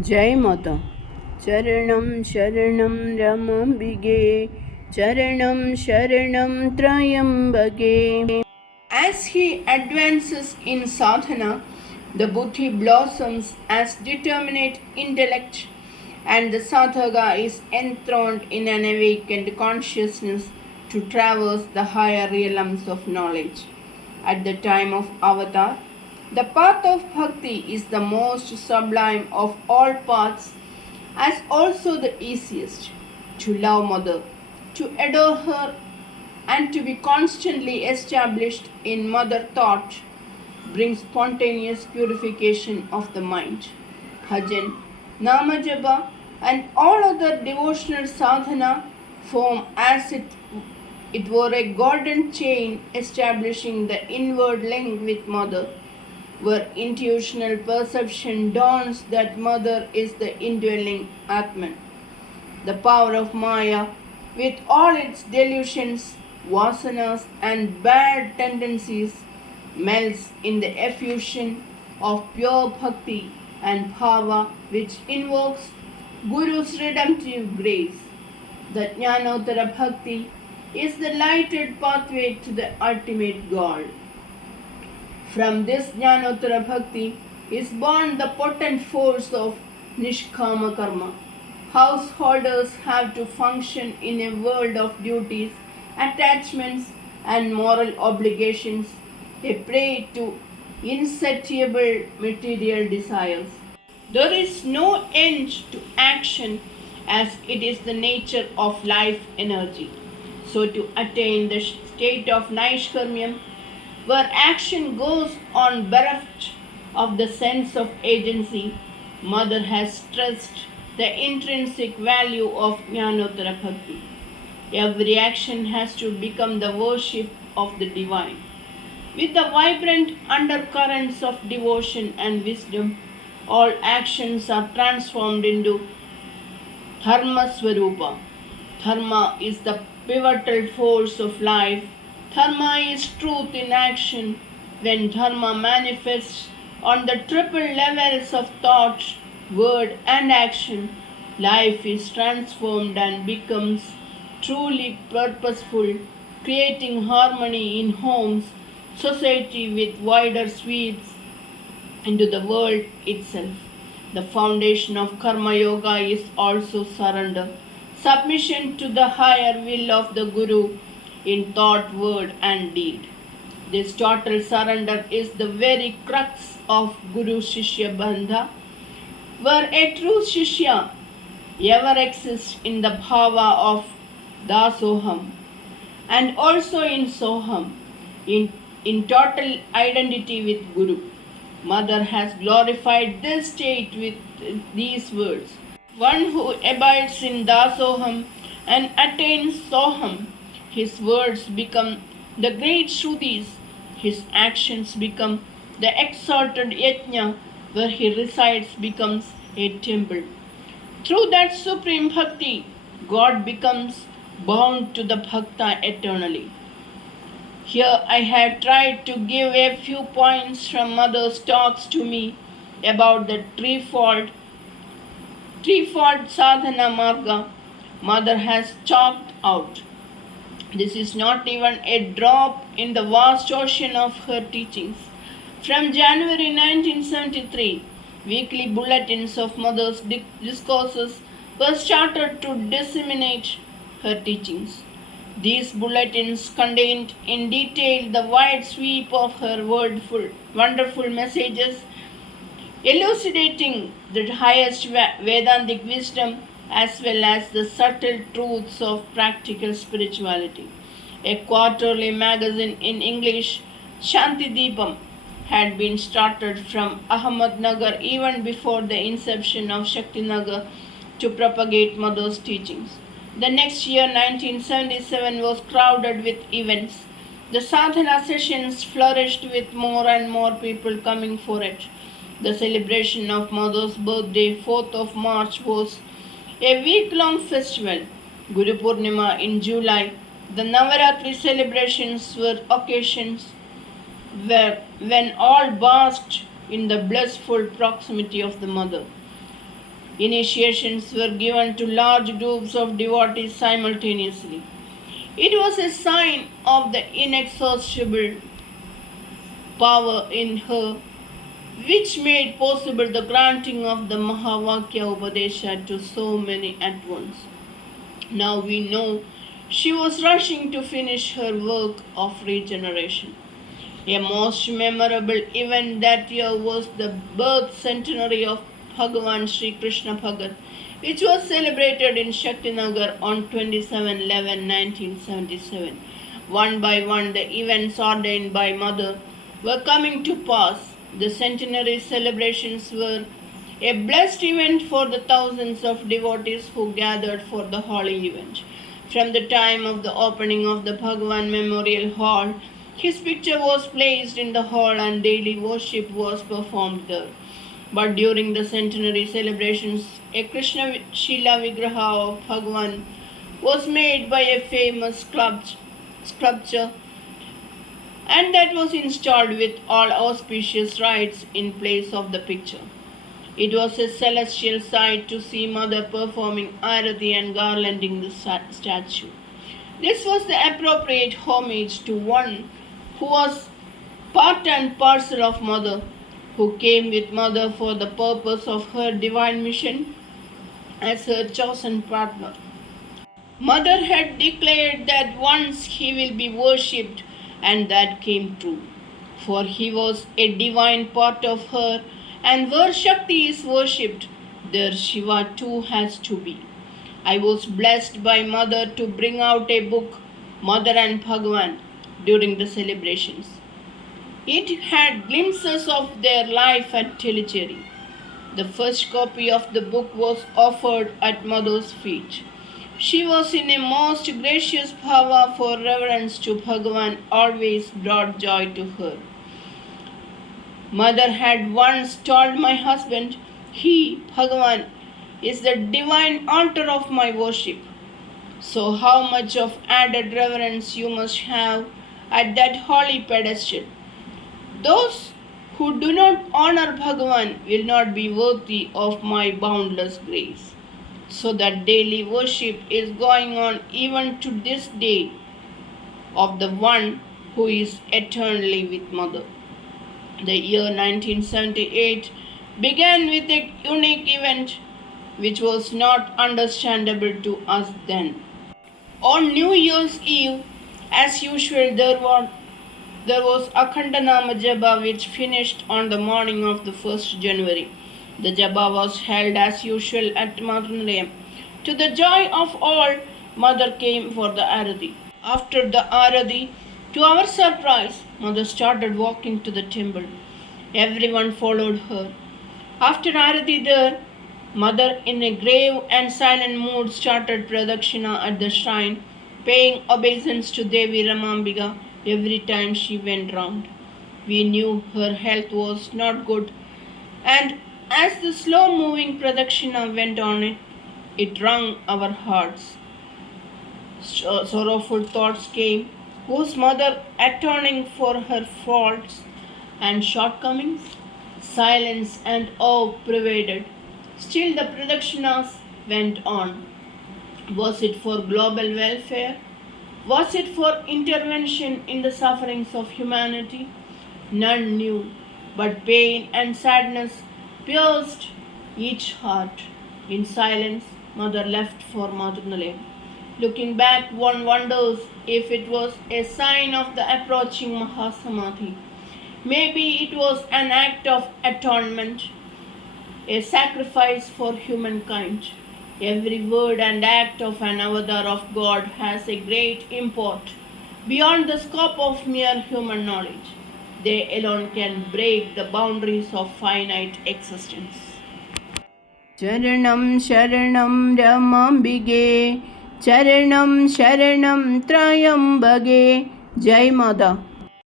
Jai Mata. Charanam Sharanam Ramambige. Charanam Sharanam Trayambage. As he advances in sadhana, the buddhi blossoms as determinate intellect, and the sadhaka is enthroned in an awakened consciousness to traverse the higher realms of knowledge. At the time of avatar, the path of bhakti is the most sublime of all paths, as also the easiest. To love Mother, to adore her, and to be constantly established in Mother thought brings spontaneous purification of the mind. Bhajan, Namajapa, and all other devotional sadhana form as it were a golden chain establishing the inward link with Mother, where intuitional perception dawns that Mother is the indwelling Atman. The power of Maya, with all its delusions, vasanas, and bad tendencies, melts in the effusion of pure bhakti and bhava, which invokes Guru's redemptive grace. The Jnanottara Bhakti is the lighted pathway to the ultimate goal. From this Jnanottara Bhakti is born the potent force of Nishkama Karma. Householders have to function in a world of duties, attachments, and moral obligations, a prey to insatiable material desires. There is no end to action as it is the nature of life energy. So, to attain the state of Naishkarmyam, where action goes on bereft of the sense of agency, Mother has stressed the intrinsic value of Jnanottara Bhakti. Every action has to become the worship of the divine. With the vibrant undercurrents of devotion and wisdom, all actions are transformed into Dharma Swarupa. Dharma is the pivotal force of life. Dharma is truth in action. When Dharma manifests on the triple levels of thought, word, and action, life is transformed and becomes truly purposeful, creating harmony in homes, society with wider sweeps into the world itself. The foundation of Karma Yoga is also surrender, submission to the higher will of the Guru in thought, word, and deed. This total surrender is the very crux of Guru Shishya Bandha, where a true Shishya ever exists in the bhava of Dasoham and also in Soham, in total identity with Guru. Mother has glorified this state with these words. One who abides in Dasoham and attains Soham, his words become the great Shrutis, his actions become the exalted Yajna, where he resides becomes a temple. Through that supreme bhakti, God becomes bound to the bhakta eternally. Here I have tried to give a few points from Mother's talks to me about the threefold sadhana marga Mother has chalked out. This is not even a drop in the vast ocean of her teachings. From January 1973, weekly bulletins of Mother's discourses were started to disseminate her teachings. These bulletins contained in detail the wide sweep of her wonderful messages, elucidating the highest Vedantic wisdom as well as the subtle truths of practical spirituality. A quarterly magazine in English, Shanti Deepam, had been started from Ahmednagar even before the inception of Shaktinagar to propagate Mother's teachings. The next year, 1977, was crowded with events. The sadhana sessions flourished with more and more people coming for it. The celebration of Mother's birthday, 4th of March, was a week-long festival. Guru Purnima in July. The Navaratri celebrations were occasions when all basked in the blissful proximity of the Mother. Initiations were given to large groups of devotees simultaneously. It was a sign of the inexhaustible power in her, which made possible the granting of the Mahavakya Upadesha to so many at once. Now we know she was rushing to finish her work of regeneration. A most memorable event that year was the birth centenary of Bhagavan Sri Krishna Bhagat, which was celebrated in Shaktinagar on 27/11/1977. One by one, the events ordained by Mother were coming to pass. The centenary celebrations were a blessed event for the thousands of devotees who gathered for the holy event. From the time of the opening of the Bhagavan Memorial Hall, his picture was placed in the hall and daily worship was performed there. But during the centenary celebrations, a Krishna Shila Vigraha of Bhagavan was made by a famous sculpture, and that was installed with all auspicious rites in place of the picture. It was a celestial sight to see Mother performing arati and garlanding the statue. This was the appropriate homage to one who was part and parcel of Mother, who came with Mother for the purpose of her divine mission as her chosen partner. Mother had declared that once he will be worshipped, and that came true, for he was a divine part of her, and where Shakti is worshipped, there Shiva too has to be. I was blessed by Mother to bring out a book, Mother and Bhagavan, during the celebrations. It had glimpses of their life at Tellicherry. The first copy of the book was offered at Mother's feet. She was in a most gracious bhava, for reverence to Bhagavan always brought joy to her. Mother had once told my husband, he, Bhagavan, is the divine altar of my worship. So how much of added reverence you must have at that holy pedestal. Those who do not honor Bhagavan will not be worthy of my boundless grace. So that daily worship is going on even to this day of the one who is eternally with Mother. The year 1978 began with a unique event which was not understandable to us then. On New Year's Eve, as usual, there was Akhandanama Japa which finished on the morning of the 1st January. The Japa was held as usual at Madhunalayam. To the joy of all, Mother came for the Arati. After the Arati, to our surprise, Mother started walking to the temple. Everyone followed her. After Arati there, Mother in a grave and silent mood started Pradakshina at the shrine, paying obeisance to Devi Ramambika every time she went round. We knew her health was not good, and as the slow-moving Pradakshina went on, it wrung our hearts. Sorrowful thoughts came. Was Mother atoning for her faults and shortcomings? Silence and awe prevailed. Still the Pradakshinas went on. Was it for global welfare? Was it for intervention in the sufferings of humanity? None knew, but pain and sadness pierced each heart. In silence, Mother left for Madhunalayam. Looking back, one wonders if it was a sign of the approaching Mahasamadhi. Maybe it was an act of atonement, a sacrifice for humankind. Every word and act of an avatar of God has a great import beyond the scope of mere human knowledge. They alone can break the boundaries of finite existence. Charanam Sharanam Ramambige, Charanam Sharanam Trayambage. Jai Mother.